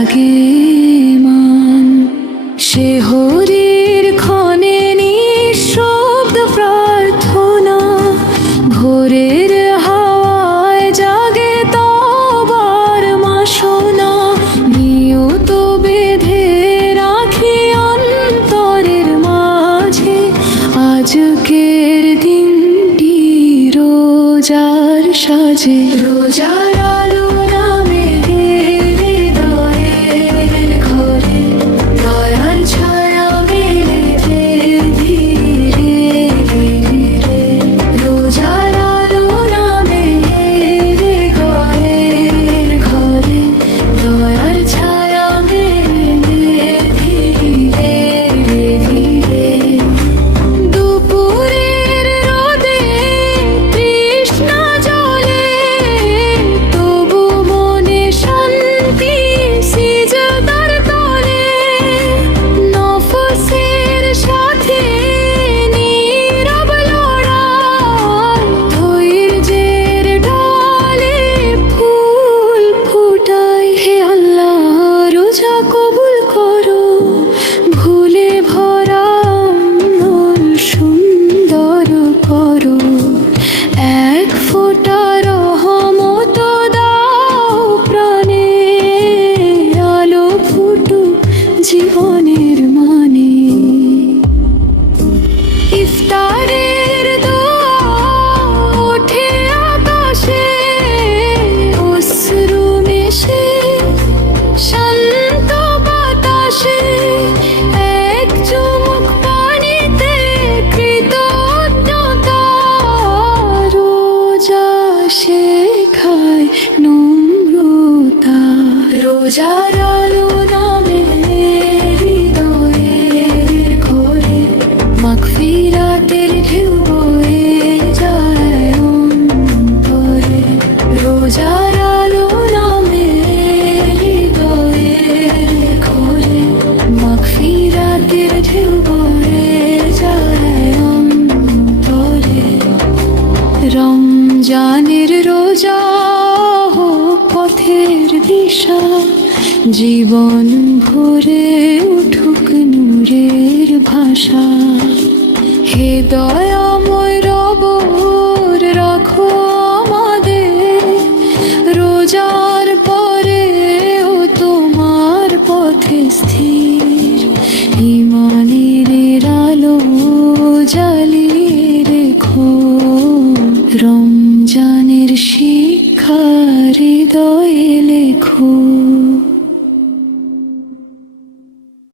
জাগে মান। শেহরির ক্ষণে নিঃশব্দ প্রার্থনা, ভোরের হাওয়ায় জাগে তবার বাসনা। নিয়ত বেঁধে রাখি অন্তরের মাঝে আজকের দিনটি রোজার সাজে। রোজার আলো নামে হৃদয়ের ঘরে, দয়ার ছায়া মেলে ধীরে ধীরে। রোজার আলো নামে হৃদয়ের ঘরে, দয়ার ছায়া মেলে ধীরে ধীরে। দুপুরের রোদে তৃষ্ণা জলে, তবু মনে শান্তি সিজদার তলে। নফসের সাথে নীরব লড়াই, ধৈর্যের ঢালে ফুল ফুটাই। হে আল্লাহ, রোজা কবুল করো, ভুলে ভরা মন সুন্দর করো। এক ফোঁটা রহমত দাও প্রাণে, আলো ফুটুক জীবনের মানে। ইফতারের দোয়া ওঠে আকাশে, অশ্রু মেশে শান্ত বাতাসে। এক চুমুক পানিতে কৃতজ্ঞতা, রোজা শেখায় নম্রতা। রোজার আলো নামে হৃদয়ের ঘরে, মাগফিরাতের ঢেউ বয়ে যায় অন্তরে। রোজার আলো নামে হৃদয়ের ঘরে, মাগফিরাতের ঢেউ বয়ে যায় অন্তরে। রমজানের রোজা হোক পথের দিশা, জীবন ভরে উঠুক নূরের ভাষা। হে দয়াময়